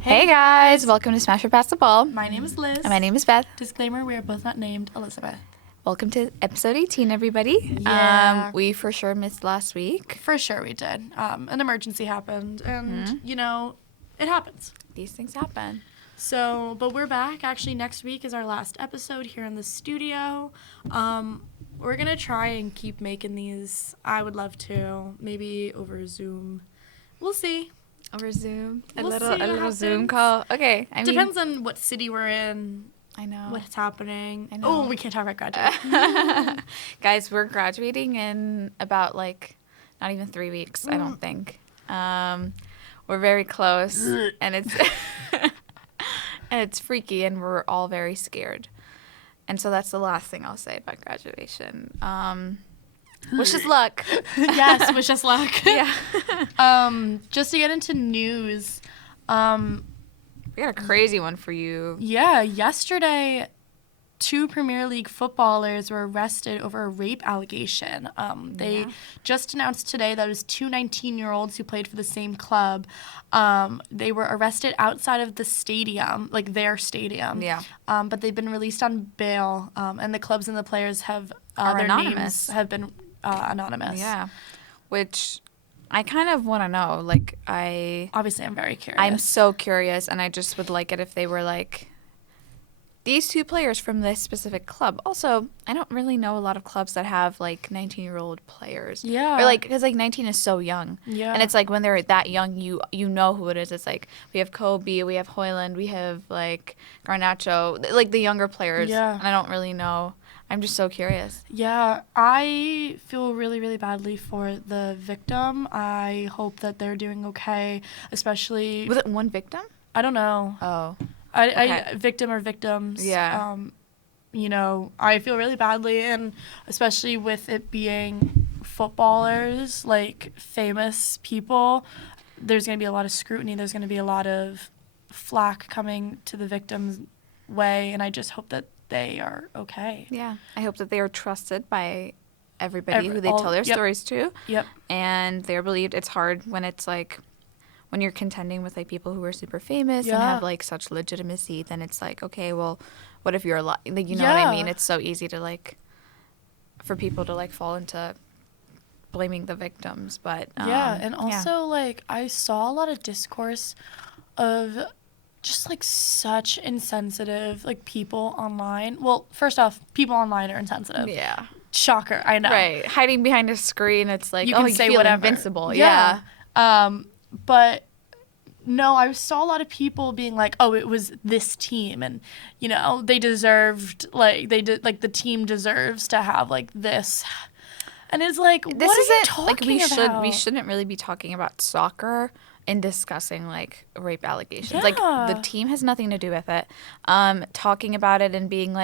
Hey guys, welcome to Smash or Pass the Ball. My name is Liz. And my name is Beth. Disclaimer, we are both not named Elizabeth. Welcome to episode 18, everybody. Yeah. We for sure missed last week. For sure we did. An emergency happened, and, it happens. These things happen. So, but we're back. Actually, next week is our last episode here in the studio. We're going to try and keep making these. I would love to. Maybe over Zoom. We'll see. Over Zoom. We'll a see what little Zoom happens. call. Okay. Depends on what city we're in. I know. What's happening. I know. Oh, we can't talk about graduation. Guys, we're graduating in about not even 3 weeks, I don't think. We're very close and it's and it's freaky and we're all very scared. And so that's the last thing I'll say about graduation. Wish us luck. Yes, wish us luck. Yeah. Just to get into news, We got a crazy one for you. yeah, yesterday, 2 Premier League footballers were arrested over a rape allegation. They just announced today that it was 2 19-year-olds who played for the same club. They were arrested outside of the stadium, like their stadium. Yeah. But they've been released on bail, and the clubs and the players have Are their anonymous. names have been anonymous. Yeah. Which I kind of want to know. Obviously, I'm very curious. I'm so curious, and I just would like it if they were these 2 players from this specific club. Also, I don't really know a lot of clubs that have 19-year-old players. Yeah. Or because 19 is so young. Yeah. And it's when they're that young, you know who it is. It's we have Kobe, we have Hoyland, we have Garnacho, the younger players. Yeah. And I don't really know. I'm just so curious. Yeah, I feel really, really badly for the victim. I hope that they're doing okay, especially... Was it one victim? I don't know. Oh. Victim or victims. Yeah. I feel really badly, and especially with it being footballers, famous people, there's going to be a lot of scrutiny. There's going to be a lot of flack coming to the victim's way, and I just hope that they are okay. Yeah. I hope that they are trusted by everybody who they tell their stories to. Yep. And they're believed. It's hard when it's when you're contending with people who are super famous and Yeah. have such legitimacy, then it's okay, well, what if you're you know what I mean? It's so easy to for people to fall into blaming the victims, but and also I saw a lot of discourse of just such insensitive people online. Well, first off, people online are insensitive. yeah. Shocker, I know. Right. Hiding behind a screen, it's You can say feel whatever. invincible. Yeah. But no, I saw a lot of people being oh, it was this team, and they deserved the team deserves to have this. And it's what This are you isn't talking about? we shouldn't really be talking about soccer and discussing rape allegations. Yeah. The team has nothing to do with it. Talking about it and being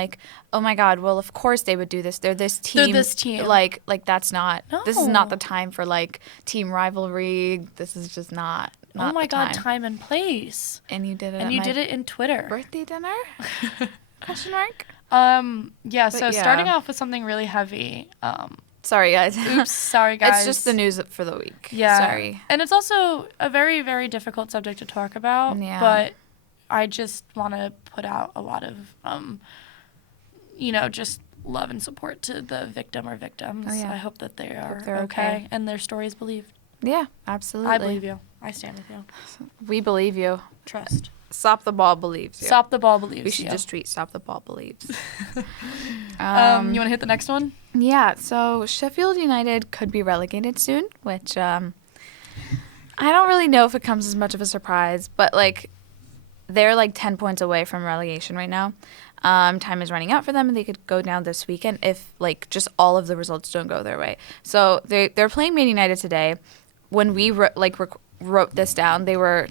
oh my God, well of course they would do this. They're this team. They're this team. That's not. No. This is not the time for team rivalry. This is just not. Oh my the God, time and place. And you did it. And at you my did it in Twitter. birthday dinner? Question mark. Yeah. So yeah. starting off with something really heavy. Sorry guys. Oops, sorry guys. It's just the news for the week. Yeah. Sorry. And it's also a very, very difficult subject to talk about. Yeah. But I just want to put out a lot of, just love and support to the victim or victims. Oh, yeah. I hope that they are they're okay okay. and their story is believed. Yeah, absolutely. I believe you. I stand with you. We believe you. Trust. Stop the Ball believes you. Stop the Ball believes We should you. just tweet Stop the Ball believes. You want to hit the next one? Yeah, so Sheffield United could be relegated soon, which I don't really know if it comes as much of a surprise, but they're 10 points away from relegation right now. Time is running out for them, and they could go down this weekend if just all of the results don't go their way. So they're playing Man United today. When we wrote this down, they were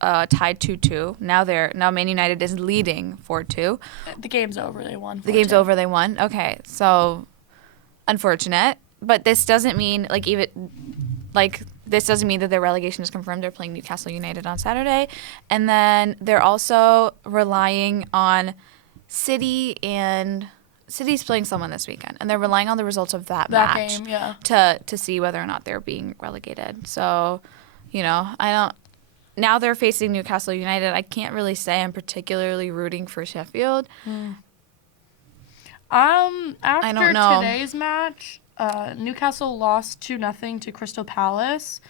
tied 2-2. Now Man United is leading 4-2. The game's over. They won. The game's over. They won. Okay, so unfortunate, but this doesn't mean this doesn't mean that their relegation is confirmed. They're playing Newcastle United on Saturday, and then they're also relying on City, and City's playing someone this weekend, and they're relying on the results of that match game, yeah. to see whether or not they're being relegated. So, I don't now they're facing Newcastle United. I can't really say I'm particularly rooting for Sheffield. After don't know. today's match, Newcastle lost 2-0 to Crystal Palace.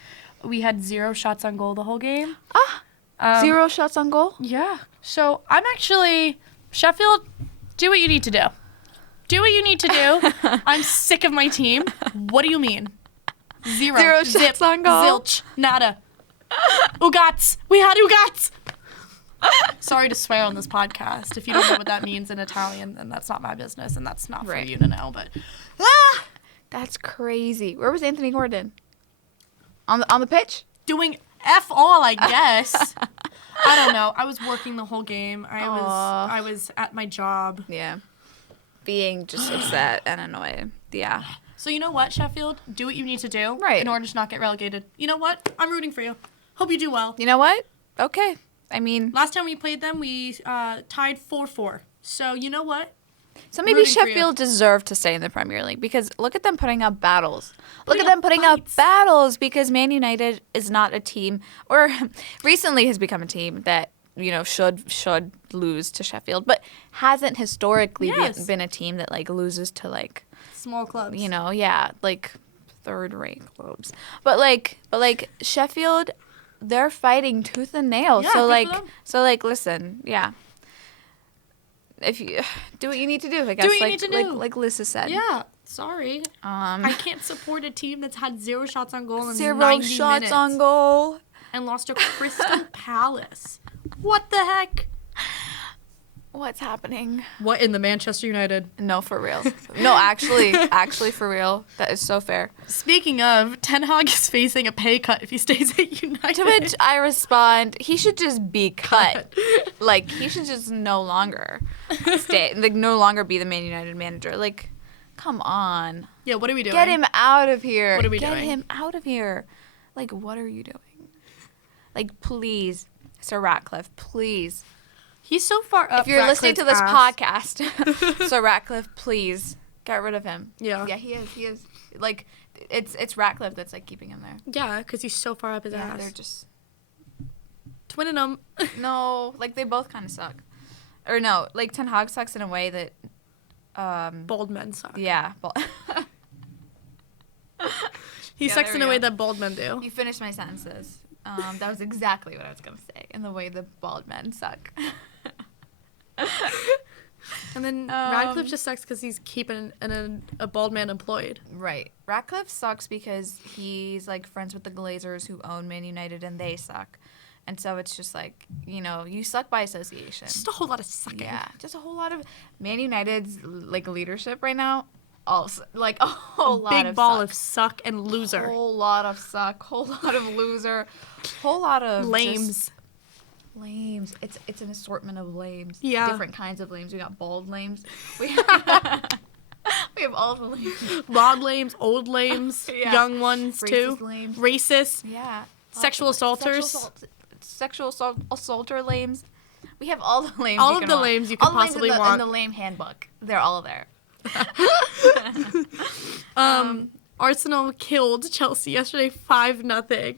We had 0 shots on goal the whole game. 0 shots on goal? Yeah. So I'm actually, Sheffield, do what you need to do. Do what you need to do. I'm sick of my team. What do you mean? 0 shots on goal? Zilch. Nada. Ugats. We had ugats. Sorry to swear on this podcast. If you don't know what that means in Italian, then that's not my business, and that's not for you to know. But That's crazy. Where was Anthony Gordon? On the pitch? doing F all, I guess. I don't know. I was working the whole game. I was at my job. Yeah. Being just upset and annoyed. Yeah. So you know what, Sheffield? Do what you need to do Right. in order to not get relegated. You know what? I'm rooting for you. Hope you do well. You know what? Okay. I mean, Last time we played them, we tied 4-4. So you know what? so maybe rooting for you. Sheffield deserved to stay in the Premier League because look at them putting up battles. Look Putting at them up putting up fights. battles because Man United is not a team, or recently has become a team that, you know, should lose to Sheffield, but hasn't historically Yes. been a team that like loses to like, Small clubs. you know, yeah, like third-rate clubs. But like Sheffield, they're fighting tooth and nail. Yeah, so good like for them. listen, yeah. If you do what you need to do, I guess. what you like, need to do. Like Lisa said. Yeah. Sorry. I can't support a team that's had 0 shots on goal in 0 90 shots minutes on goal. and lost to Crystal Palace. What the heck? What's happening? What in the Manchester United? No, for real. No, actually for real. That is so fair. Speaking of, Ten Hag is facing a pay cut if he stays at United. To which I respond, he should just be cut. Like, he should just no longer stay. Like, no longer be the Man United manager. Like, come on. Yeah, what are we doing? Get him out of here. What are we Get doing? him out of here. Like, what are you doing? Like, please, Sir Ratcliffe, please. He's so far up. If you're listening to this Ratcliffe's podcast, Sir Ratcliffe, please get rid of him. Yeah. Yeah, he is. Like, it's Ratcliffe that's like keeping him there. Yeah, because he's so far up his Yeah, ass. they're just Twinning them. no. Like they both kind of suck. Or no, like Ten Hag sucks in a way that, Bald men suck. yeah. He Yeah, sucks there in we a way go. that bald men do. You finished my sentences. That was exactly what I was gonna say. In the way the bald men suck. And then Radcliffe just sucks because he's keeping a bald man employed. Right. Ratcliffe sucks because he's like friends with the Glazers who own Man United and they suck. And so it's just like, you know, you suck by association. Just a whole lot of sucking. Yeah. Just a whole lot of Man United's like leadership right now. Also like a whole lot Big of ball suck. of suck and loser. Whole lot of suck, whole lot of loser, whole lot of Lames. just lames. It's an assortment of lames. Yeah. Different kinds of lames. We got bald lames. We have all the lames. Bald lames, old lames, Yeah. young ones too. Racist lames. Racist. Yeah. Sexual assaulters. Sexual assaulter lames. We have all the lames. All you of can the want. lames you could All the lames possibly in the, want. in the lame handbook. They're all there. Arsenal killed Chelsea yesterday 5-0.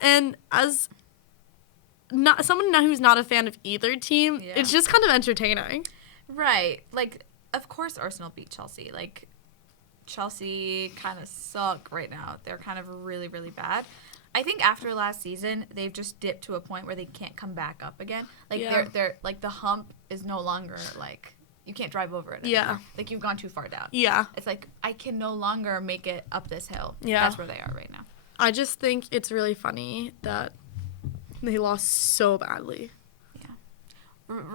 And as not someone who's not a fan of either team, Yeah. it's just kind of entertaining. Right. Like, of course Arsenal beat Chelsea. Like, Chelsea kind of suck right now. They're kind of really, really bad. I think after last season, they've just dipped to a point where they can't come back up again. Like, Yeah. they're like, the hump is no longer, like, you can't drive over it Yeah. anymore. Like, you've gone too far down. Yeah. It's like, I can no longer make it up this hill. Yeah. That's where they are right now. I just think it's really funny that they lost so badly.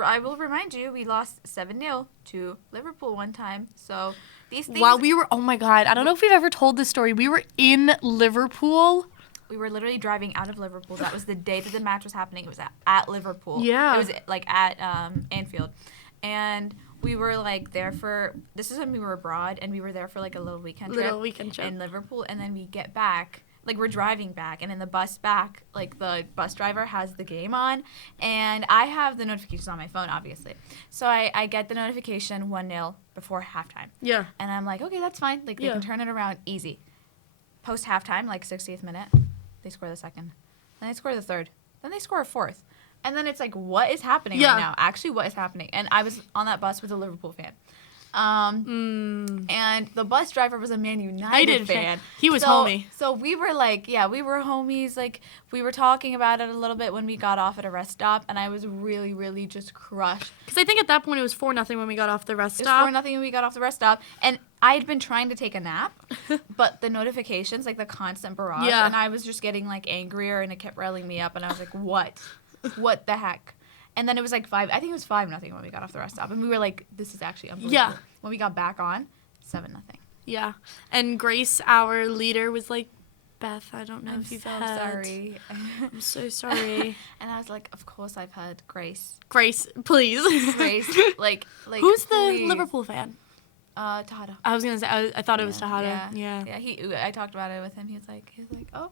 I will remind you, we lost 7-0 to Liverpool one time. So these things... While we were, oh my God, I don't know if we've ever told this story. We were in Liverpool. We were literally driving out of Liverpool. That was the day that the match was happening. It was at Liverpool. Yeah. It was like at Anfield. And we were like there for, this is when we were abroad, and we were there for like a little weekend trip. In Liverpool. And then we get back, like we're driving back, and in the bus back, like the bus driver has the game on, and I have the notifications on my phone, obviously. So I get the notification 1-0 before halftime. Yeah. And I'm like, okay, that's fine. Like, they Yeah. can turn it around easy. Post halftime, like 60th minute, they score the second. Then they score the third. Then they score a fourth. And then it's like, what is happening Yeah. right now? Actually, what is happening? And I was on that bus with a Liverpool fan. And the bus driver was a Man United fan. He was homie. So we were like, we were homies. Like, we were talking about it a little bit when we got off at a rest stop, and I was really, really just crushed. Because I think at that point it was 4-0 when we got off the rest It stop. was 4-0 when we got off the rest stop, and I had been trying to take a nap, but the notifications, like the constant barrage, and I was just getting like angrier, and it kept riling me up, and I was like, what the heck? And then it was like 5-0 when we got off the rest stop. And we were like, this is actually unbelievable. Yeah. When we got back on, 7-0. Yeah. And Grace, our leader, was like, Beth, I don't know if you've heard. Sorry. I'm so sorry. And I was like, of course I've heard. Grace, please. Grace. like Who's the please. Liverpool fan? Tejada. I was going to say, I thought it was Tejada. Yeah. I talked about it with him. He was like, oh.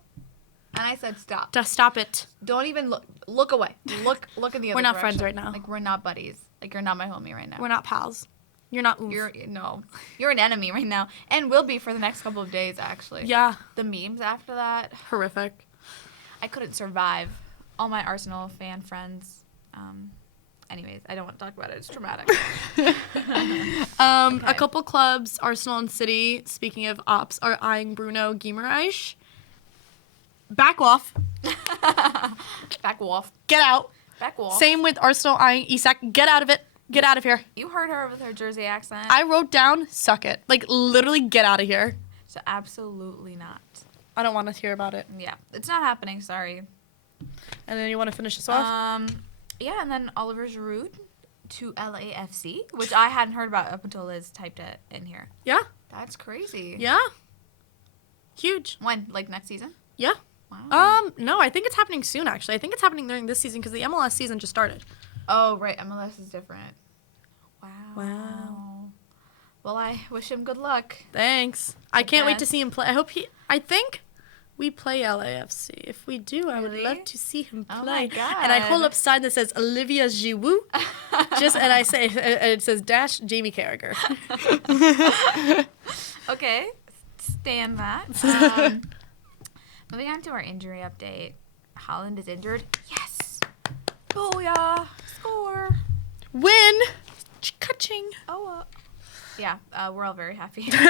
And I said, stop. Just stop it. Don't even look. Look away. Look in the other direction. We're not friends right now. Like, we're not buddies. Like, you're not my homie right now. We're not pals. You're not oomph. You're an enemy right now. And will be for the next couple of days, actually. Yeah. The memes after that. Horrific. I couldn't survive. All my Arsenal fan friends. Anyways, I don't want to talk about it. It's traumatic. A couple clubs, Arsenal and City, speaking of ops, are eyeing Bruno Guimaraes. Back off. Back off. Get out. Back off. Same with Arsenal eyeing Isak. Get out of it. Get out of here. You heard her with her Jersey accent. I wrote down, suck it. Like, literally get out of here. So absolutely not. I don't want to hear about it. Yeah, it's not happening. Sorry. And then you want to finish this off? Yeah, and then Oliver Giroud to LAFC, which I hadn't heard about up until Liz typed it in here. Yeah. That's crazy. Yeah. Huge. When? Like next season? Yeah. Wow. No, I think it's happening soon, actually. I think it's happening during this season because the MLS season just started. Oh, right. MLS is different. Wow. Well, I wish him good luck. Thanks. I can't wait to see him play. I think we play LAFC. If we do, I would love to see him play. Oh my God. And I hold up a sign that says Olivia Giroud. And I say, it says dash Jamie Carragher. Okay. Stand that. Moving on to our injury update. Haaland is injured. Yes. Booyah. Score. Win. Ka-ching. Oh. Yeah, we're all very happy. Do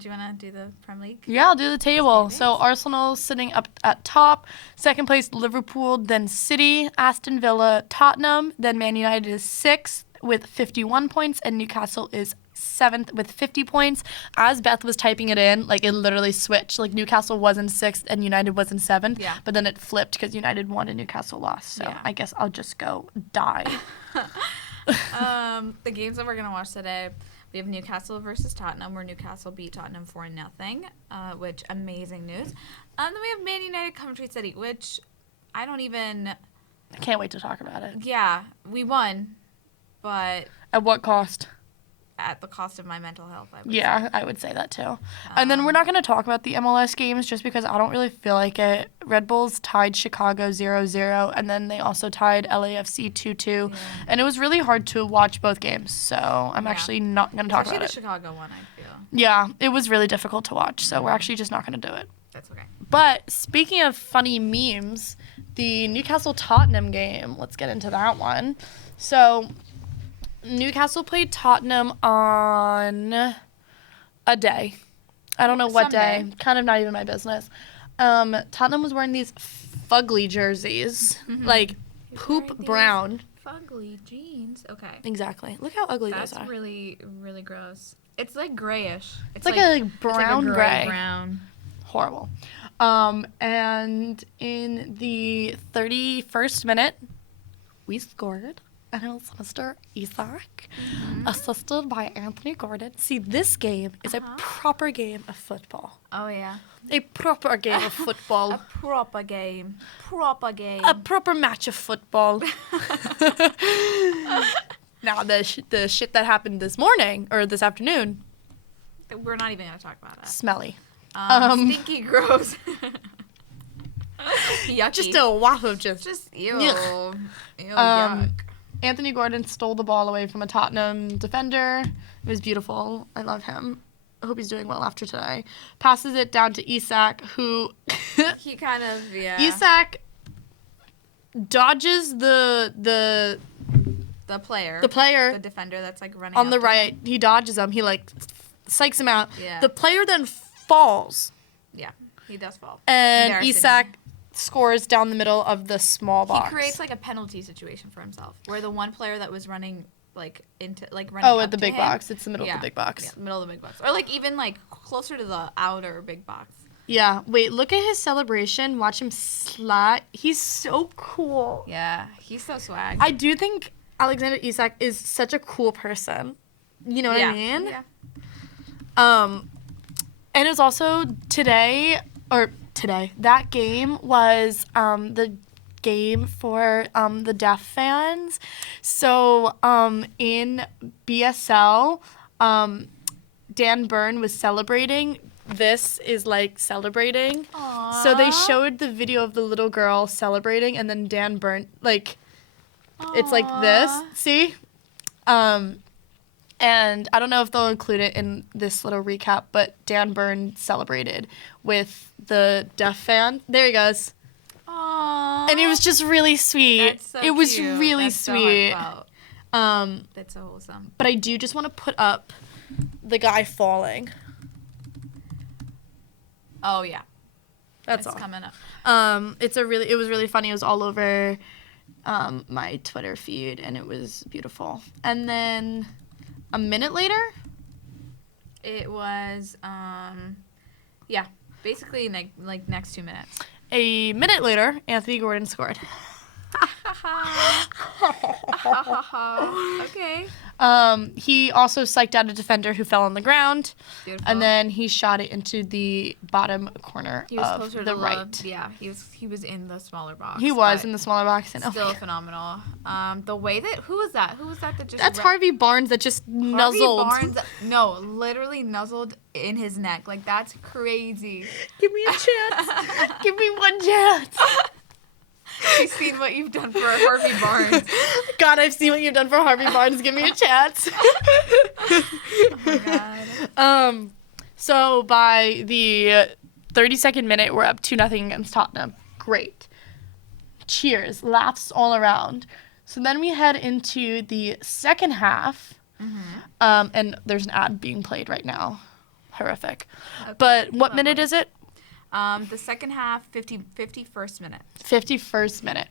you want to do the Prem League? Yeah, I'll do the table. So Arsenal sitting up at top. Second place, Liverpool, then City, Aston Villa, Tottenham. Then Man United is 6th with 51 points, and Newcastle is 7th with 50 points. As Beth was typing it in, like, it literally switched. Like, Newcastle was in 6th and United was in 7th. Yeah. But then it flipped because United won and Newcastle lost. So Yeah. I guess I'll just go die. The games that we're going to watch today, we have Newcastle versus Tottenham, where Newcastle beat Tottenham 4-0, which amazing news. Then we have Man United Coventry City, which I can't wait to talk about it. yeah, we won, but At what cost? at the cost of my mental health, I would Yeah, say. I would say that too. And then we're not going to talk about the MLS games just because I don't really feel like it. Red Bulls tied Chicago 0-0, and then they also tied LAFC 2-2. Yeah. And it was really hard to watch both games, so I'm actually not going to talk Especially about the it. Chicago one, I feel. Yeah, it was really difficult to watch, so we're actually just not going to do it. That's okay. But speaking of funny memes, the Newcastle-Tottenham game, let's get into that one. So Newcastle played Tottenham on a day. I don't know what Sunday. day. Kind of not even my business. Tottenham was wearing these fugly jerseys, like poop Wearing these brown. Fugly jeans. Okay. Exactly. Look how ugly That's those are. really, really gross. It's like grayish. It's like a it's brown like a gray. brown. Horrible. And in the 31st minute, we scored. And it was Mr. Isak, assisted by Anthony Gordon. See, this game is a proper game of football. Oh, yeah. A proper game of football. A proper game. Proper game. A proper match of football. Now, the shit that happened this morning, or this afternoon, We're not even going to talk about that. smelly. Stinky, gross. Yucky. Just a waff of just ew. Yuck. Ew, yuck. Anthony Gordon stole the ball away from a Tottenham defender. It was beautiful. I love him. I hope he's doing well after today. Passes it down to Isak, who He kind of, yeah. Isak dodges the player. player The defender that's like running on the up to right. him. He dodges him. He like psychs him out. Yeah. The player then falls, Yeah, he does fall. and Embarrassing. Isak scores down the middle of the small box. He creates like a penalty situation for himself, where the one player that was running like into like running. Oh, up at the to big him, box. It's the middle yeah, of the big box. Yeah, middle of the big box, or like even like closer to the outer big box. Yeah. Wait, look at his celebration. Watch him slide. He's so cool. Yeah, he's so swag. I do think Alexander Isak is such a cool person. You know what I mean? Yeah. And it was also that game was the game for the deaf fans. So in BSL, Dan Byrne was celebrating. This is like celebrating. Aww. So they showed the video of the little girl celebrating, and then Dan Byrne, like, it's like this. See? And I don't know if they'll include it in this little recap, but Dan Byrne celebrated with the deaf fan. There he goes. Aww. And it was just really sweet. That's so it was cute. really That's so sweet. heartfelt. That's so wholesome. But I do just want to put up the guy falling. Oh yeah, That's it's all. coming up. It was really funny. It was all over my Twitter feed, and it was beautiful. And then a minute later, It was yeah, basically like next 2 minutes. a minute later, Anthony Gordon scored. Okay. He also psyched out a defender who fell on the ground, Beautiful. and then he shot it into the bottom corner He was of closer the to right. Yeah, he was in the smaller box. He was but in the smaller box, and still phenomenal. The way that who was that that just that's Harvey Barnes that just Harvey nuzzled. Barnes, no, literally nuzzled in his neck. Like that's crazy. Give me a chance. Give me one chance. I've seen what you've done for Harvey Barnes. God, I've seen what you've done for Harvey Barnes. Give me a chance. Oh my god. So by the 32nd minute, we're up 2-0 against Tottenham. Great. Cheers. Laughs all around. So then we head into the second half. And there's an ad being played right now. Horrific. Okay. But what Lovely. minute is it? The second half, 51st minute. 51st minute.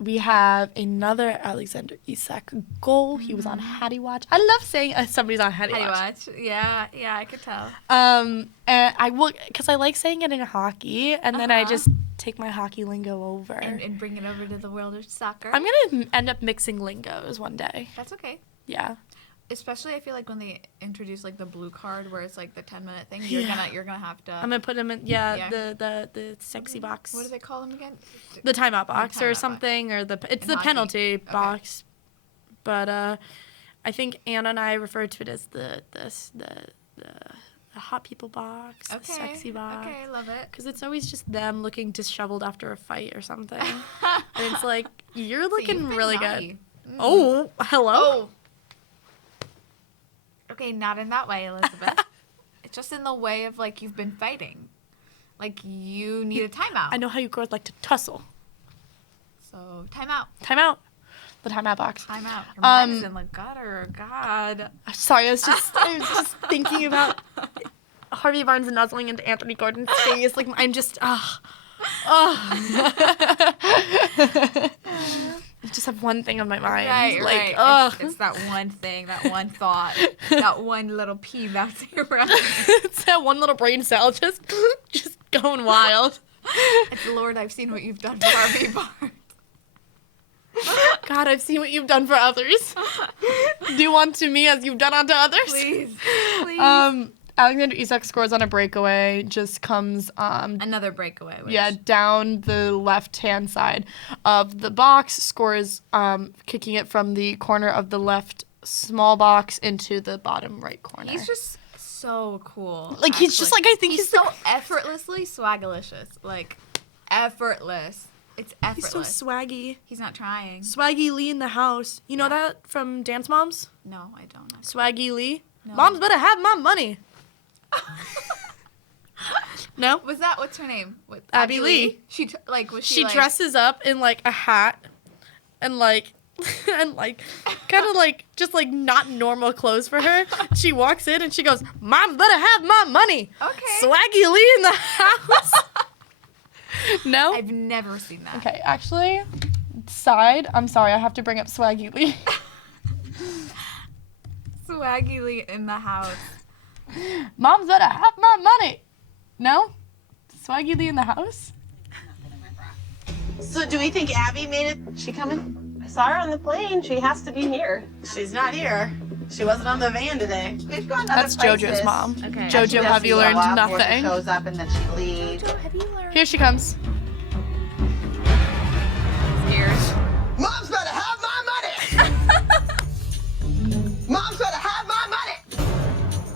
We have another Alexander Isak goal. He was on Hattie Watch. I love saying somebody's on Hattie Watch. Yeah, I could tell. And I will, because I like saying it in hockey, and then I just take my hockey lingo over. And bring it over to the world of soccer. I'm gonna end up mixing lingos one day. That's okay. Yeah. Especially, I feel like when they introduce like the blue card, where it's like the 10-minute thing, you're gonna have to. I'm gonna put them in. Yeah. The sexy box. What do they call them again? The timeout box or timeout something, or it's In the hockey. penalty Okay. box. But I think Anna and I refer to it as the hot people box, the sexy box. Okay, I love it. Because it's always just them looking disheveled after a fight or something. And it's like, you're looking you've been really naughty. good. Oh, hello? Oh. Okay, not in that way, Elizabeth. It's just in the way of like you've been fighting. Like you need a timeout. I know how you girls like to tussle. So timeout. Timeout. The timeout box. Timeout. Your mind is in the gutter. God. Sorry, I was just thinking about Harvey Barnes nuzzling into Anthony Gordon's face. Like, I'm just, I just have one thing on my mind. Right, like, right. It's that one thing, that one thought, that one little pea bouncing around. It's that one little brain cell just going wild. It's Lord, I've seen what you've done for Harvey Barnes. God, I've seen what you've done for others. Do unto me as you've done unto others. Please, please. Alexander Isak scores on a breakaway, just comes Another breakaway. Which... yeah, down the left-hand side of the box, scores kicking it from the corner of the left small box into the bottom right corner. He's just so cool. Like, he's just like, I think he's so effortlessly swagalicious. Like, effortless. It's He's so effortless. swaggy. He's not trying. Swaggy Lee in the house. You know that from Dance Moms? No, I don't. Swaggy Lee? No. Moms better have my money. No? What's her name? Abby Lee. She was She dresses up in like a hat and like and like kind of like just like not normal clothes for her. She walks in and she goes, "Mom better have my money." Okay. Swaggy Lee in the house. No? I've never seen that. Okay, actually, I'm sorry, I have to bring up Swaggy Lee. Swaggy Lee in the house. Mom's better have my money. No? Swaggy Lee in the house? So do we think Abby made it? She coming? I saw her on the plane. She has to be here. She's not here. She wasn't on the van today. We've gone to That's other places. JoJo's mom. Okay. JoJo, have you learned nothing? She shows up and then she leaves. Have you learned? Here she comes. Scared. Mom's better have my money! Mom's better have my money!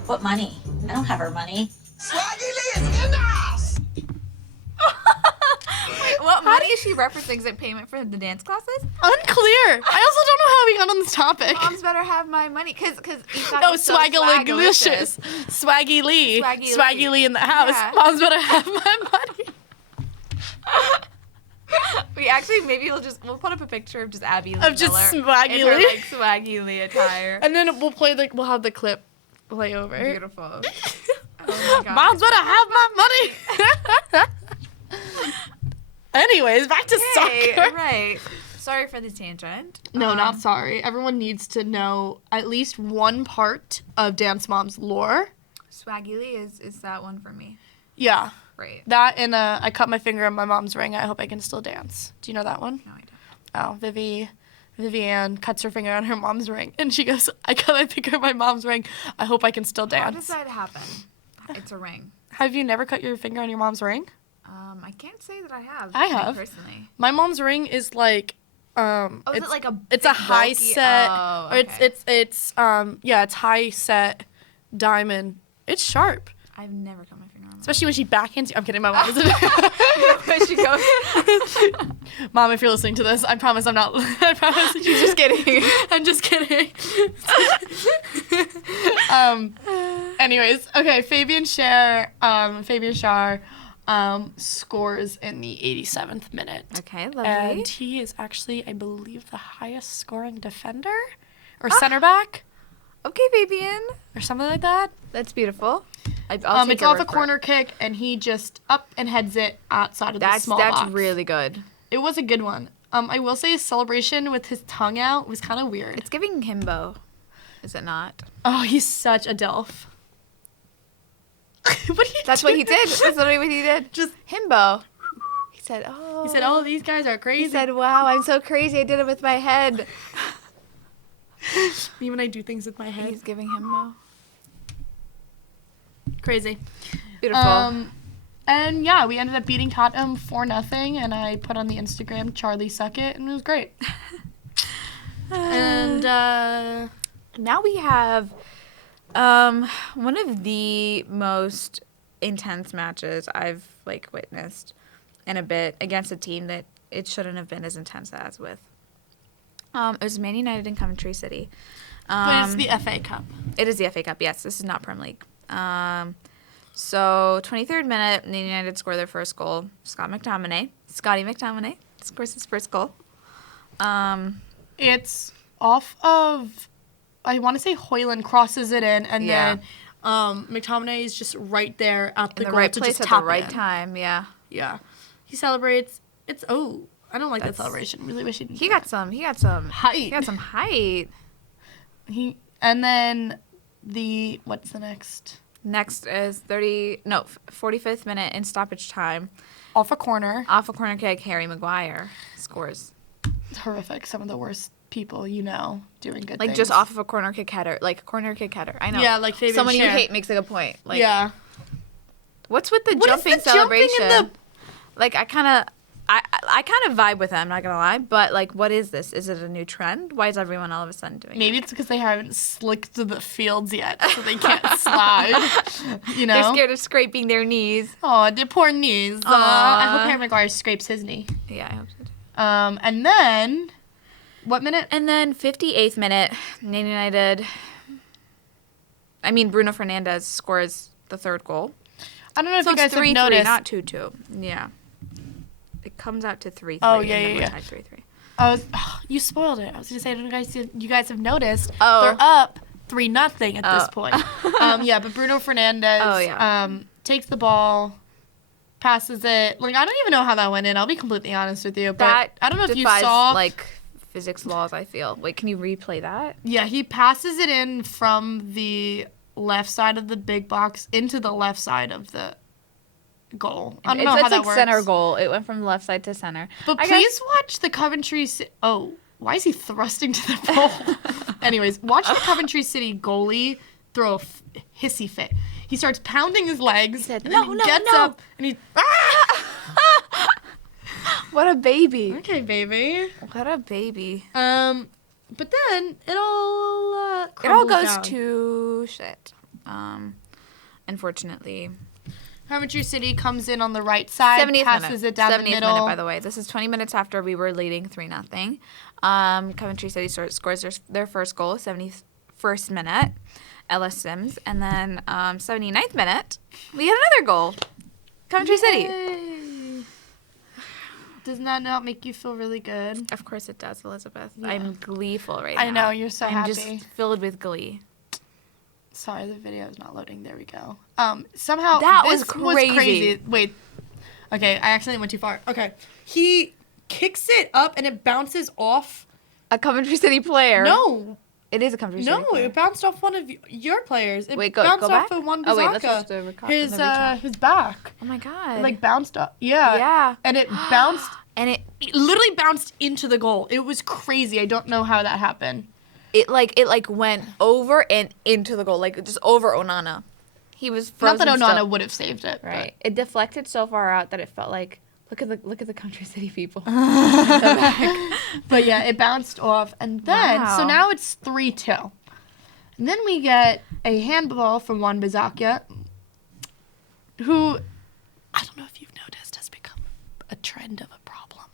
What money? I don't have her money. Swaggy Lee is in the house! Wait, what money is she referencing? Is it payment for the dance classes? Unclear. I also don't know how we got on this topic. Moms better have my money, cause Isak Oh, was so Swaggalicious. Swaggy Lee. Swaggy Lee in the house. Yeah. Mom's better have my money. We actually we'll put up a picture of just Abby Lee Of just Miller Swaggy in her, Lee. like Swaggy Lee attire. And then we'll have the clip play over. Beautiful. Oh my god. Mom's better have my money. Anyways, back to Okay, soccer. right. Sorry for the tangent. No, not sorry. Everyone needs to know at least one part of Dance Mom's lore. Swaggy Lee is that one for me. Yeah. Right. That and I cut my finger on my mom's ring. I hope I can still dance. Do you know that one? No, I don't. Oh, Vivian cuts her finger on her mom's ring, and she goes, "I cut my finger on my mom's ring. I hope I can still How does dance." that happen? It's a ring. Have you never cut your finger on your mom's ring? I can't say that I have. I me have. personally. My mom's ring is like, Oh, is it like a? it's a big, high bulky- set, Oh, or okay. it's high set diamond. It's sharp, I've never cut my finger on my. especially when she backhands you. I'm kidding, my mom isn't. When she goes. Mom, if you're listening to this, I promise I'm not. I promise she's just kidding. I'm just kidding. Anyways, okay. Fabian Schär scores in the 87th minute. Okay, lovely. And he is actually, I believe, the highest scoring defender or center back Okay, Fabian. or something like that. That's beautiful. I'll take It's your off word a for corner it. kick, and he just up and heads it outside of the small That's box. really good. It was a good one. I will say his celebration with his tongue out was kind of weird. It's giving himbo, is it not? Oh, he's such a delf. What are you That's what he doing? did. That's literally what he did. Just Himbo. He said, "Oh." he said, "Oh, these guys are crazy." He said, "Wow, I'm so crazy. I did it with my head." Me when I do things with my head. He's giving himbo. Crazy. Beautiful. And yeah, we ended up beating Tottenham 4-0, and I put on the Instagram Charlie suck it, and it was great. And Now we have one of the most intense matches I've witnessed in a bit against a team that it shouldn't have been as intense as with. It was Man United and Coventry City. but it's the FA Cup. It is the FA Cup. Yes, this is not Prem League. So 23rd minute, Man United score their first goal. Scotty McTominay scores his first goal. It's off of, I want to say Hoyland crosses it in, and Yeah. then McTominay is just right there at the In the goal right to place just at tap the it right in. time. Yeah. Yeah, he celebrates. I don't like that That's- celebration. Really wish he didn't. He got some height. He got some height. And then what's the next? Next is 45th minute in stoppage time. Off a corner. Off a corner kick, Harry Maguire scores. It's horrific. Some of the worst people doing good Like things. just off of a corner kick header. I know. Yeah, like Fabian Someone you Schär. hate makes a good point. Like, yeah. What's with the What is jumping the jumping celebration? in the- Like I kind of vibe with them, not gonna lie. But like, what is this? Is it a new trend? Why is everyone all of a sudden doing Maybe it? it's because they haven't slicked the fields yet, so they can't slide. They're scared of scraping their knees. Oh, the poor knees. I hope Harry Maguire scrapes his knee. Yeah, I hope so. And then, what minute? And then 58th minute, Man United Bruno Fernandes scores the third goal. I don't know if So you guys it's 3-3, have noticed. not 2-2. Yeah. It comes out to 3-3. Oh, and yeah, then yeah, we're yeah. tied 3-3. You spoiled it. I was gonna say, I don't know if you guys have noticed. Oh. They're up 3-0 at this point. But Bruno Fernandes takes the ball, passes it. Like, I don't even know how that went in. I'll be completely honest with you. But That I don't know if you defies, saw. like, physics laws, I feel. Wait, can you replay that? Yeah, he passes it in from the left side of the big box into the left side of the goal. I don't know how it's that like works. center goal. It went from the left side to center. But I please watch the Coventry City. Oh, why is he thrusting to the pole? Anyways, watch the Coventry City goalie throw a hissy fit. He starts pounding his legs. said, and then "No, he no, gets no." up and he. Ah! What a baby. Okay, baby. What a baby. But then it all It all crumbles goes down. to shit. Unfortunately. Coventry City comes in on the right side, 70th passes minute. it down 70th the middle. minute, by the way. This is 20 minutes after we were leading 3-0. Coventry City scores their first goal, 71st minute. Ella Sims. And then 79th minute, we had another goal. Coventry City. Yay. Doesn't that not make you feel really good? Of course it does, Elizabeth. Yeah. I'm gleeful right now. I know, you're so I'm happy. just filled with glee. Sorry, the video is not loading. There we go. Somehow That this was crazy. Wait. Okay, I accidentally went too far. Okay. He kicks it up and it bounces off. A Coventry City player. No. It is a Coventry City No, player. it bounced off one of your players. It Wait, go bounced back? off of one Oh, wait, let's Bizaka. watch the recap. His back. Oh, my God. It, like, bounced up. Yeah. Yeah. And it bounced. And It literally bounced into the goal. It was crazy. I don't know how that happened. it went over and into the goal, like just over Onana. He was frozen. Not that Onana still. would have saved it. Right. It deflected so far out that it felt like look at the Country City people. But yeah, it bounced off. And then, so Wow. now it's 3-2. And then we get a handball from Juan Bizaka, who, I don't know if you've noticed, has become a trend of a problem.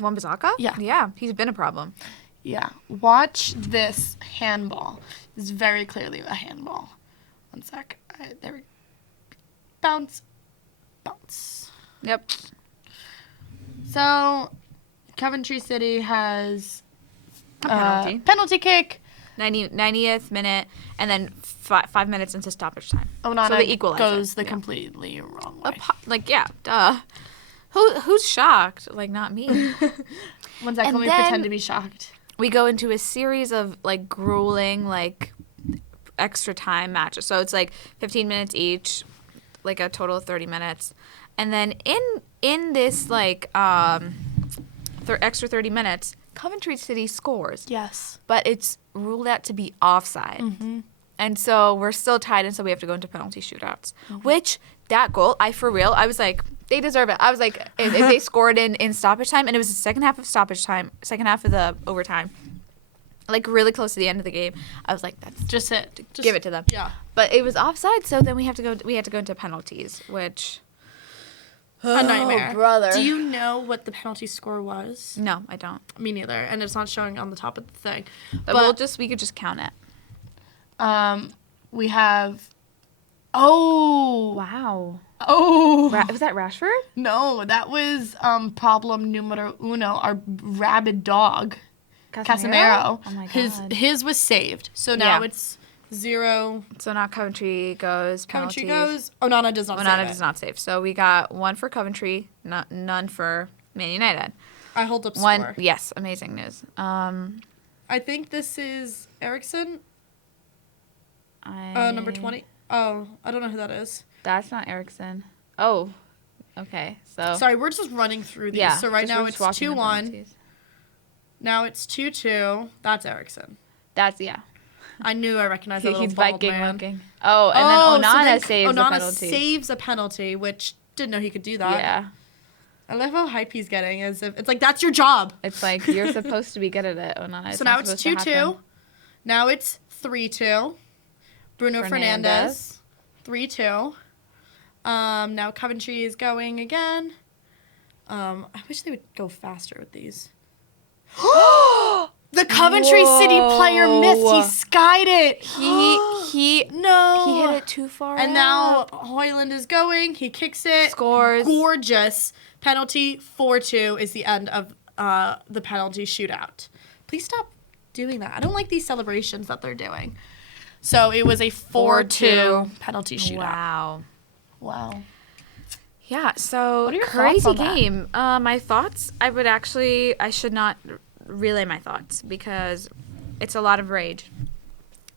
Wan-Bissaka? Yeah. Yeah, he's been a problem. Yeah. Watch this handball. It's very clearly a handball. One sec. There we go. Bounce. Bounce. Yep. So, Coventry City has A penalty. penalty kick. 90th minute, and then 5 minutes into stoppage time. Onana So the equalizer. goes the Yeah. completely wrong way. Yeah, duh. Who's shocked? Like, not me. One sec, and let me then- pretend to be shocked. We go into a series of, like, grueling, like, extra time matches. So it's, like, 15 minutes each, like, a total of 30 minutes. And then in this, like, extra 30 minutes, Coventry City scores. Yes. But it's ruled out to be offside. Mm-hmm. And so we're still tied, and so we have to go into penalty shootouts. Which, that goal, I was like, they deserve it. I was like, if they scored in stoppage time, and it was the second half of stoppage time, second half of the overtime, like really close to the end of the game, I was like, that's Just give it to them. Yeah. But it was offside, so then we had to go into penalties, which A nightmare. brother. Do you know what the penalty score was? No, I don't. Me neither. And it's not showing on the top of the thing. But we could just count it. We have. Oh. Wow. Oh. Was that Rashford? No, that was problem numero uno, our rabid dog, Casemiro. Oh my God. His was saved. So now Yeah. it's 0. So now Coventry goes Coventry penalties. goes. Onana does not Onana save does it. not save. So we got one for Coventry, none for Man United. I hold up One, score. yes, amazing news. I think this is Eriksson, number 20. Oh, I don't know who that is. That's not Eriksson. Oh, okay. So Sorry, we're just running through these. yeah. So right now we're it's just watching the 2-1. penalties. Now it's 2-2. That's Eriksson. That's yeah. I knew I recognized that little He's bald Viking man. looking. Oh, and then Onana saves Onana the penalty. saves a penalty, which didn't know he could do that. Yeah, I love how hype he's getting, as if it's like that's your job. it's like you're supposed to be good at it, Onana. So now it's 2-2. Now it's 3-2. Bruno Fernandes. 3-2. Now Coventry is going again. I wish they would go faster with these. The Coventry City player missed. He skied it. He No. hit it too far. And now out. Hoyland is going. He kicks it. Scores. Gorgeous. Penalty 4-2 is the end of the penalty shootout. Please stop doing that. I don't like these celebrations that they're doing. So it was a 4-2 penalty shootout. Wow. Yeah, so What are your crazy thoughts on that? game. My thoughts, I should not relay my thoughts because it's a lot of rage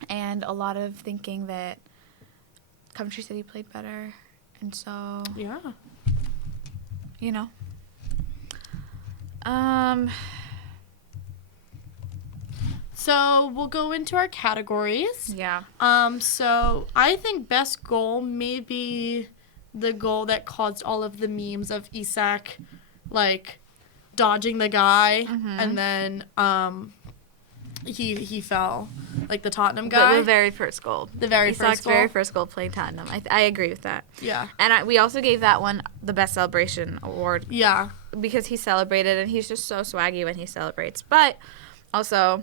and a lot of thinking that Coventry City played better. And so, Yeah. you know. So we'll go into our categories. Yeah. So I think best goal may be the goal that caused all of the memes of Isak, like dodging the guy, and then he fell, like the Tottenham guy. The very first goal. The very Isak's first goal. very first goal playing Tottenham. I agree with that. Yeah. And we also gave that one the best celebration award Yeah. because he celebrated and he's just so swaggy when he celebrates. But also,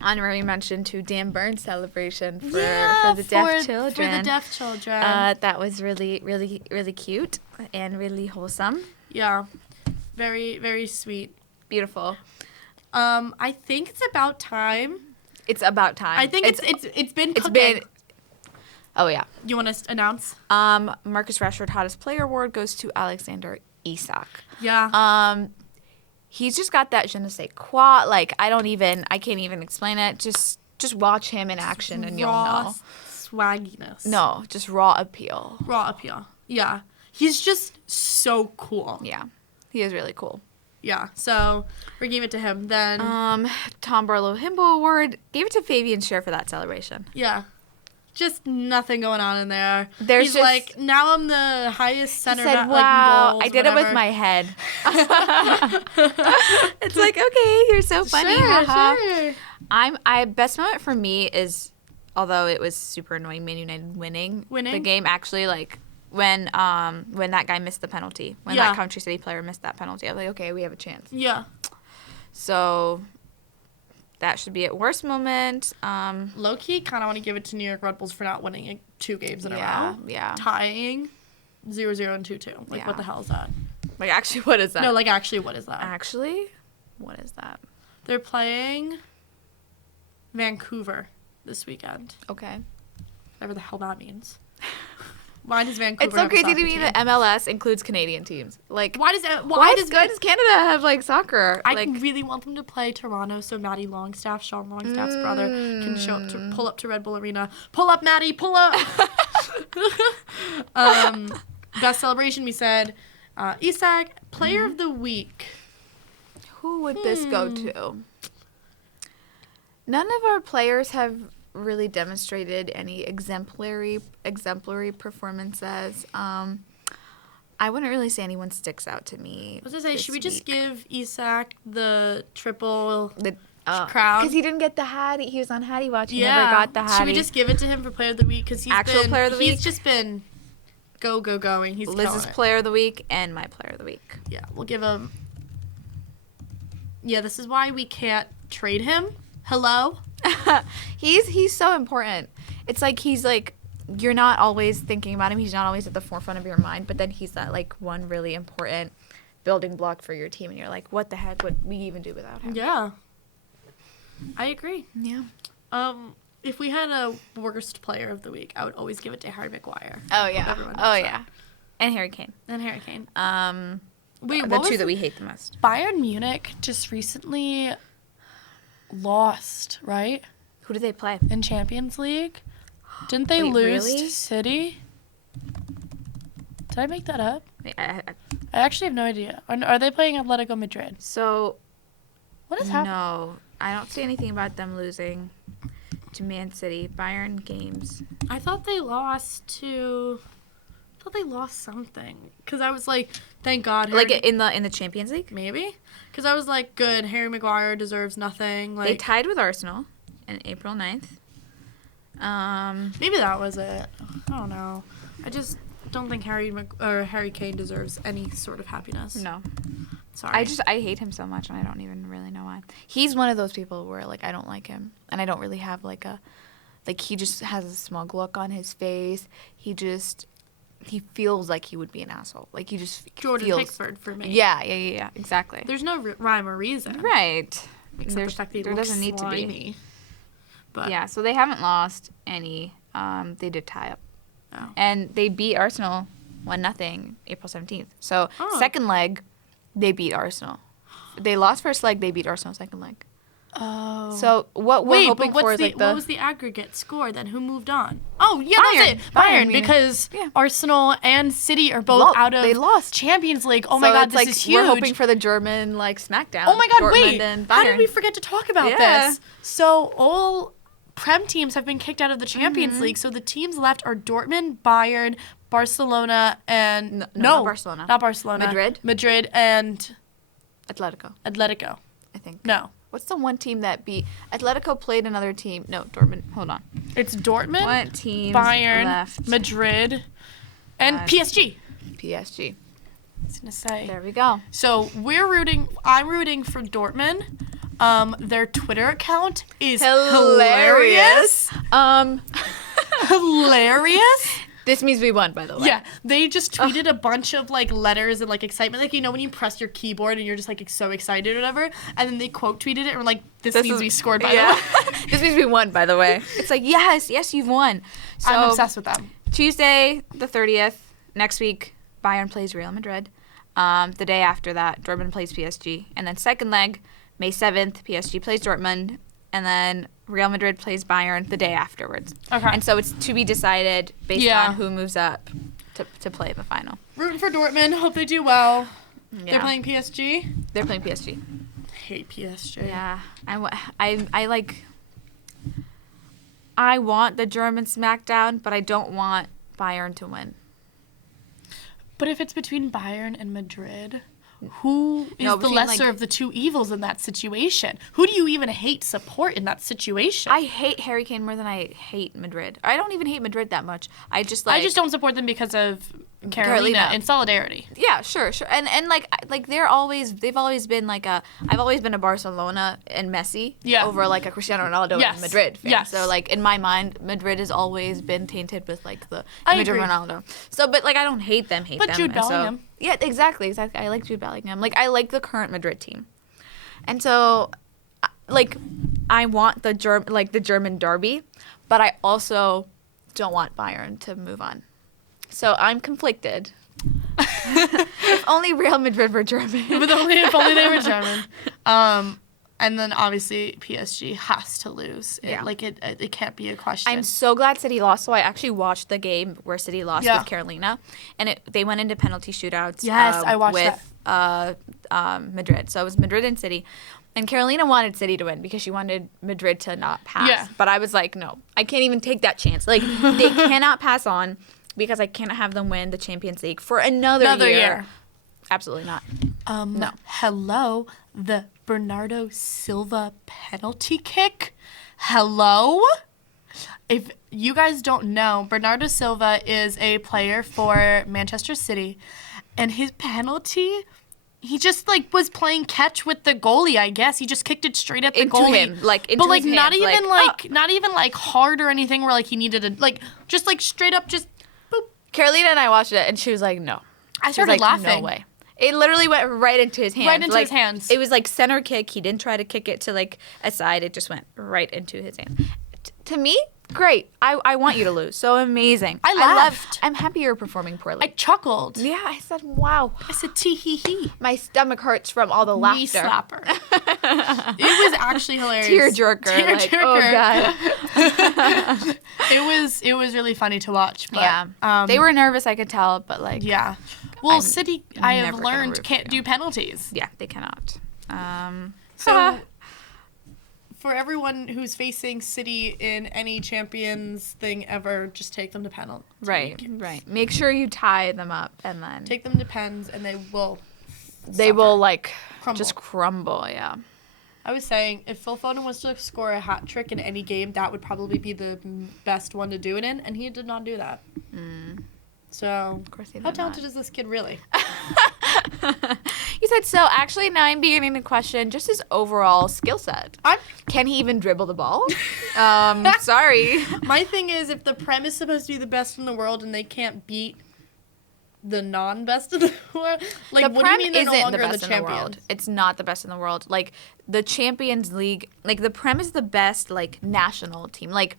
honorary mention to Dan Burns' celebration for the deaf children. For the deaf children. That was really, really, really cute and really wholesome. Yeah. Very, very sweet. Beautiful. I think it's about time. It's about time. I think it's been it's cooking. been. Oh yeah. You want to announce? Marcus Rashford Hottest Player Award goes to Alexander Isak. Yeah. He's just got that je ne sais quoi. Like I can't even explain it. Just watch him in action and you'll know. Swagginess. No, just raw appeal. Raw appeal. Yeah. He's just so cool. Yeah, he is really cool. Yeah. So we gave it to him. Then Tom Barlow Himbo Award gave it to Fabian Scher for that celebration. yeah. Just nothing going on in there. There's He's just- like, now I'm the highest center He said, like, "Wow, goals, I did it with whatever." my head." It's like, okay, you're so funny. Sure, haha. sure. Best moment for me is, although it was super annoying, Man United winning the game. Actually, like when that guy missed the penalty, when Yeah. that Country City player missed that penalty, I was like, okay, we have a chance. Yeah. So that should be it. Worst moment. Low key, kind of want to give it to New York Red Bulls for not winning 2 games in a row. Yeah. Tying 0-0 and 2-2. Like, Yeah. what the hell is that? Like, actually, what is that? No, like, actually, what is that? Actually, what is that? They're playing Vancouver this weekend. Okay. Whatever the hell that means. Why does Vancouver It's so have a crazy to soccer me team? that MLS includes Canadian teams. Like, Why does why does Canada have like soccer? I like, really want them to play Toronto so Maddie Longstaff, Sean Longstaff's brother, can show up to pull up to Red Bull Arena. Pull up, Maddie, pull up. Best celebration, we said Isak, Player of the Week. who would this go to? None of our players have really demonstrated any exemplary performances. I wouldn't really say anyone sticks out to me. I was gonna say, this should we just week. give Isak the triple the crown? Because he didn't get the Hattie. He was on Hattie Watch. He Yeah. never got the Hattie. Should we just give it to him for Player of the Week? Because he's Actual been, Player of the Week? He's just been going. He's Liz's killing it. Player of the Week and my Player of the Week. Yeah, we'll give him. Yeah, this is why we can't trade him. Hello? He's so important. It's like he's like you're not always thinking about him. He's not always at the forefront of your mind, but then he's that like one really important building block for your team and you're like, what the heck would we even do without him? Yeah. I agree. Yeah. If we had a worst Player of the Week, I would always give it to Harry Maguire. Oh yeah. Everyone Oh knows yeah. And Harry Kane. And Harry Kane. Wait, Wait, the what two was that we hate the most. Bayern Munich just recently lost, right? Who do they play? In Champions League? Didn't they Wait, lose really? to City? Did I make that up? I- I actually have no idea. Are they playing Atletico Madrid? So What is happening? no, I don't see anything about them losing to Man City. Bayern games. I thought they lost to. I thought they lost something. Because I was like, thank God. Like Harry- in the Champions League? Maybe? Because I was like, good. Harry Maguire deserves nothing. They Like tied with Arsenal on April 9th. maybe that was it. I don't know. I just don't think Harry Kane deserves any sort of happiness. No. Sorry. I hate him so much and I don't even really know why. He's one of those people where like I don't like him and I don't really have like a Like, he just has a smug look on his face. He feels like he would be an asshole. Like, he just Jordan feels... Pickford for me. Yeah, exactly. There's no rhyme or reason. Right. Except the fact that he there looks doesn't need to slimy. be. But Yeah, so they haven't lost any. They did tie up. Oh. And they beat Arsenal 1-0 April 17th. So second leg, they beat Arsenal. They lost first leg, they beat Arsenal second leg. Oh. So what we're hoping for is like what was the aggregate score then? Who moved on? Oh, yeah, Bayern. that's it. Bayern, Bayern, because yeah. Arsenal and City are both out of they lost. Champions League. Oh So my God, it's this like is huge. We're hoping for the German like smackdown. Oh my God, Dortmund wait. and How did Bayern. we forget to talk about Yeah. this? So all Prem teams have been kicked out of the Champions Mm-hmm. League. So the teams left are Dortmund, Bayern, Barcelona, and No, not Barcelona. Not Barcelona. Madrid and Atletico, Atletico. I think. No, What's the one team that beat Atletico played another team? No, Dortmund. Hold on. it's Dortmund, What teams Bayern, left? Madrid, and PSG. PSG. I was gonna say. There we go. So I'm rooting for Dortmund. Their Twitter account is Hilarious. hilarious. This means we won, by the way. Yeah, they just tweeted a bunch of like letters and like excitement, like when you press your keyboard and you're just like so excited or whatever, and then they quote tweeted it and were like, "This means we scored." By the way, This means we won, by the way. It's like yes, you've won. So I'm obsessed with them. Tuesday, the 30th, next week, Bayern plays Real Madrid. The day after that, Dortmund plays PSG, and then second leg, May 7th, PSG plays Dortmund, and then Real Madrid plays Bayern the day afterwards. Okay. And so it's to be decided based on who moves up to play the final. Rooting for Dortmund. Hope they do well. Yeah. They're playing PSG. They're playing PSG. Hate PSG. Yeah. I want the German smackdown, but I don't want Bayern to win. But if it's between Bayern and Madrid, who is the between, lesser of the two evils in that situation? Who do you even support in that situation? I hate Harry Kane more than I hate Madrid. I don't even hate Madrid that much. I just don't support them because of Carolina in solidarity. Yeah, sure. And they've always been like I've always been a Barcelona and Messi over like a Cristiano Ronaldo and Madrid fan. Yes. So like in my mind, Madrid has always been tainted with like the I image agree. of Ronaldo. So but like I don't hate them. But Jude And so- Bellingham. yeah, exactly. I like Jude Bellingham. Like I like the current Madrid team. And so like I want the German derby, but I also don't want Bayern to move on. So I'm conflicted. If only Real Madrid were German. If only they were German. And then obviously PSG has to lose. It can't be a question. I'm so glad City lost. So I actually watched the game where City lost with Carolina, and they went into penalty shootouts. Yes, I watched with Madrid. So it was Madrid and City. And Carolina wanted City to win because she wanted Madrid to not pass. Yeah. But I was like, no, I can't even take that chance. Like, they cannot pass on because I can't have them win the Champions League for another year. Absolutely not. No. Hello, the Bernardo Silva penalty kick. Hello? If you guys don't know, Bernardo Silva is a player for Manchester City, and his penalty, he just like was playing catch with the goalie. I guess he just kicked it straight at the Into goalie, him, like into but like his not hands, even like, not even like hard or anything where like he needed to like just like straight up just boop. Carolina and I watched it, and she was like, no. I She was started like, laughing. no way. It literally went right into his hands. Right into his hands. It was like center kick. He didn't try to kick it to like a side. It just went right into his hand. To me, great. I want you to lose. So amazing. I laughed. I'm happy you're performing poorly. I chuckled. Yeah, I said, wow. I said tee hee hee. My stomach hurts from all the laughter. Knee slapper. It was actually hilarious. Tearjerker. Like, oh God. It was really funny to watch. But, Yeah. They were nervous, I could tell, but like. Yeah. Well, I'm City, I have never gonna learned, root for can't you. do penalties. Yeah, they cannot. So, for everyone who's facing City in any Champions thing ever, just take them to penalty. Right. Make sure you tie them up, and then Take them to pens, and they will. they will like Crumble. just crumble. Yeah. I was saying, if Phil Foden was to score a hat trick in any game, that would probably be the best one to do it in, and he did not do that. So, Of course, they how did talented not. is this kid really? You said so. Actually, now I'm beginning to question just his overall skill set. Can he even dribble the ball? Sorry. My thing is, if the Prem is supposed to be the best in the world and they can't beat the non-best in the world, like, The what do you Prem mean they're no isn't longer the best the in the champions? world. It's not the best in the world. Like, the Champions League, like, the Prem is the best, like, national team. Like,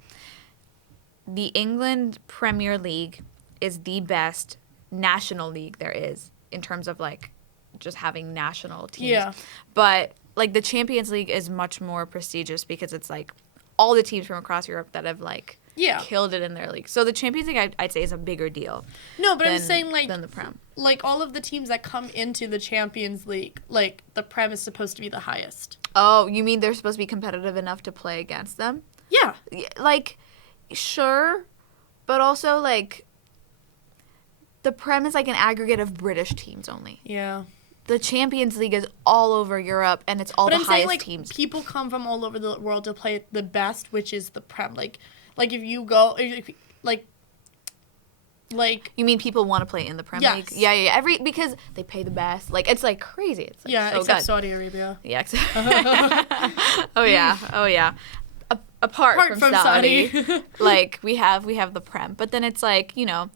the England Premier League is the best national league there is in terms of, like, just having national teams. Yeah. But, like, the Champions League is much more prestigious because it's, like, all the teams from across Europe that have, like, killed it in their league. So the Champions League, I'd say, is a bigger deal. No, but I'm saying, like, than the Prem. Like, all of the teams that come into the Champions League, like, the Prem is supposed to be the highest. Oh, you mean they're supposed to be competitive enough to play against them? Yeah. Like, sure, but also, like, the Prem is like an aggregate of British teams only. Yeah. The Champions League is all over Europe, and it's all But the I'm highest saying, like, teams. people come from all over the world to play the best, which is the Prem. Like if you go, like. You mean people want to play in the Premier League? Yes. Yeah. Because they pay the best. Like, it's, like, crazy. It's, like, Yeah, so except good. Saudi Arabia. Yeah. Oh, yeah. Apart from Saudi. Like, we have the Prem. But then it's, like, you know,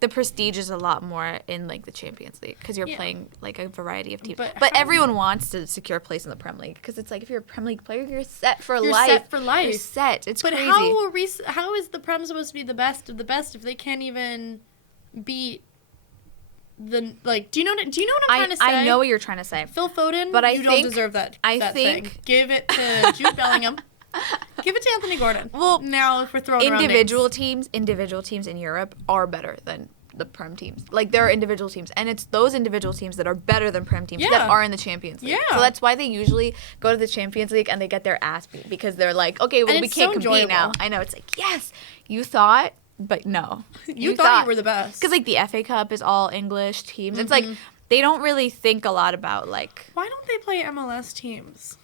the prestige is a lot more in, like, the Champions League because you're playing, like, a variety of teams. But everyone wants to secure a place in the Prem League because it's like if you're a Prem League player, you're set for life. You're set for life. You're set. It's but crazy. how is the Prem supposed to be the best of the best if they can't even beat the, like, do you know what I'm trying to say? I know what you're trying to say. Phil Foden, but you don't deserve that. Thing. Give it to Jude Bellingham. Give it to Anthony Gordon. Well, now if we're throwing individual teams in Europe are better than the Prem teams. Like, there are individual teams, and it's those individual teams that are better than Prem teams that are in the Champions League. Yeah. So that's why they usually go to the Champions League and they get their ass beat because they're like, okay, well, we can't compete now. I know. It's like, yes, you thought, but no. You thought you were the best. Because, like, the FA Cup is all English teams. It's like, they don't really think a lot about, like... Why don't they play MLS teams?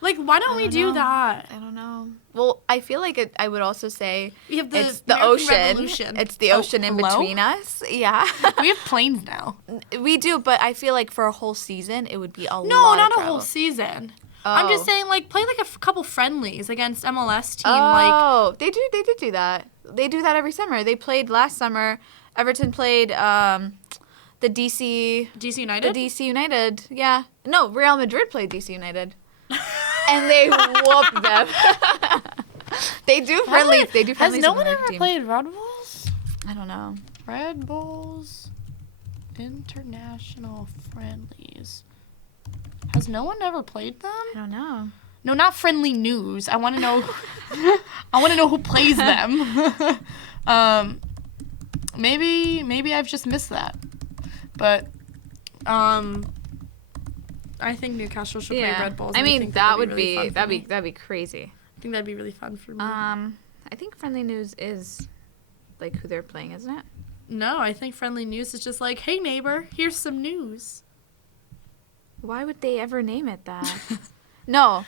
Like, why don't we do that? I don't know. Well, I feel like I would also say we have the it's the American ocean. Revolution. It's the ocean in between us. Yeah. We have planes now. We do, but I feel like for a whole season, it would be a lot No, of not a travel. whole season. Oh. I'm just saying, like, play, like, a couple friendlies against MLS team. Oh, they did do that. They do that every summer. They played last summer. Everton played the DC United? The DC United, yeah. No, Real Madrid played DC United. And they whooped them. They do friendlies. They do friendlies. Has no with one American ever teams. played Red Bulls? I don't know. Red Bulls international friendlies. Has no one ever played them? I don't know. No, not friendly news. I want to know. I want to know who plays them. Maybe I've just missed that, but I think Newcastle should play Red Bulls. I mean, think that would really be that'd be crazy. I think that'd be really fun for me. I think friendly news is like who they're playing, isn't it? No, I think friendly news is just like, hey neighbor, here's some news. Why would they ever name it that? No,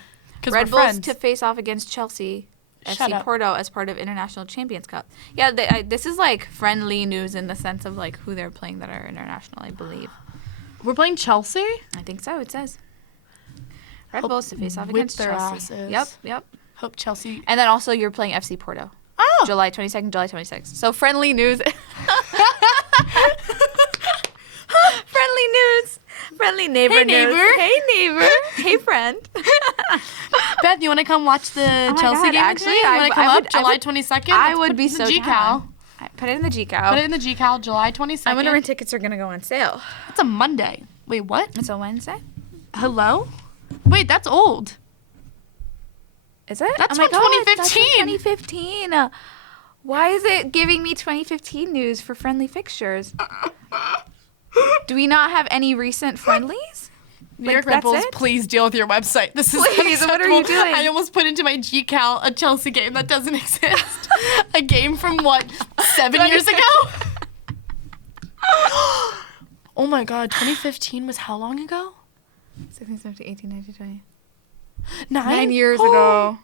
Red Bulls to face off against Chelsea. FC Porto as part of International Champions Cup. Yeah, this is like friendly news in the sense of like who they're playing that are international, I believe. We're playing Chelsea? I think so, it says. Red Bulls to face off against their Chelsea. asses. Yep. Hope Chelsea. And then also you're playing FC Porto. Oh! July 22nd, July 26th. So friendly news. Friendly news. Friendly neighbor Hey, news. neighbor. Hey, neighbor. Hey, friend. Beth, you want to come watch the Chelsea God, game? actually, You want to come I up would- July 22nd? I Let's would put be it in so the down. G-Cal. Put it in the G-Cal. Put it in the G-Cal, July 22nd. I wonder when tickets are going to go on sale. It's a Monday. Wait, what? It's a Wednesday? Hello? Wait, that's old. Is it? That's oh my from God, that's 2015. from 2015. Why is it giving me 2015 news for friendly fixtures? Do we not have any recent friendlies? New York Red Bulls, please deal with your website. This is Please, what are you unacceptable. doing? I almost put into my G-Cal a Chelsea game that doesn't exist. A game from, what, 7 years ago? Oh my God, 2015 was how long ago? 16, 17, 18, 19, 20. 9 years ago.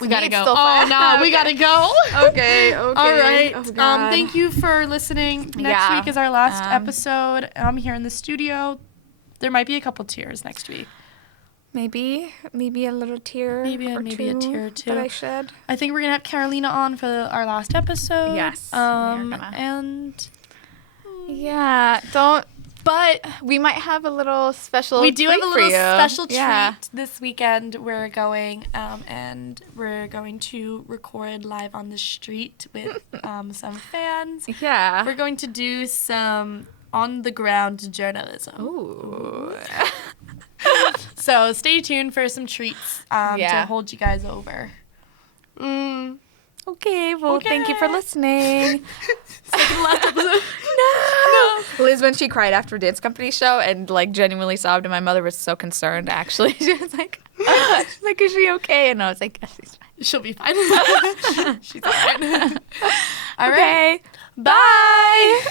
We To me, gotta it's go. still Oh fine. no, we Okay. gotta go. Okay. All right. Oh, God. Thank you for listening. Next Yeah. week is our last episode. I'm here in the studio. There might be a couple tears next week. Maybe a little tear. Maybe a tear or two. That I shed. I think we're gonna have Carolina on for our last episode. Yes, we are gonna. And Yeah, don't. But we might have a little special. we do have a treat for little you. special Yeah. treat this weekend. We're going and we're going to record live on the street with some fans. Yeah. We're going to do some on the ground journalism. Ooh. So stay tuned for some treats to Yeah. hold you guys over. Okay, well, thank you for Okay. listening. Second last episode. No. Liz, when she cried after dance company show and like genuinely sobbed, and my mother was so concerned. Actually, she was like, "Is she okay?" And I was like, "Yes, she's fine." She'll be fine. She's fine. All right. Okay. Bye.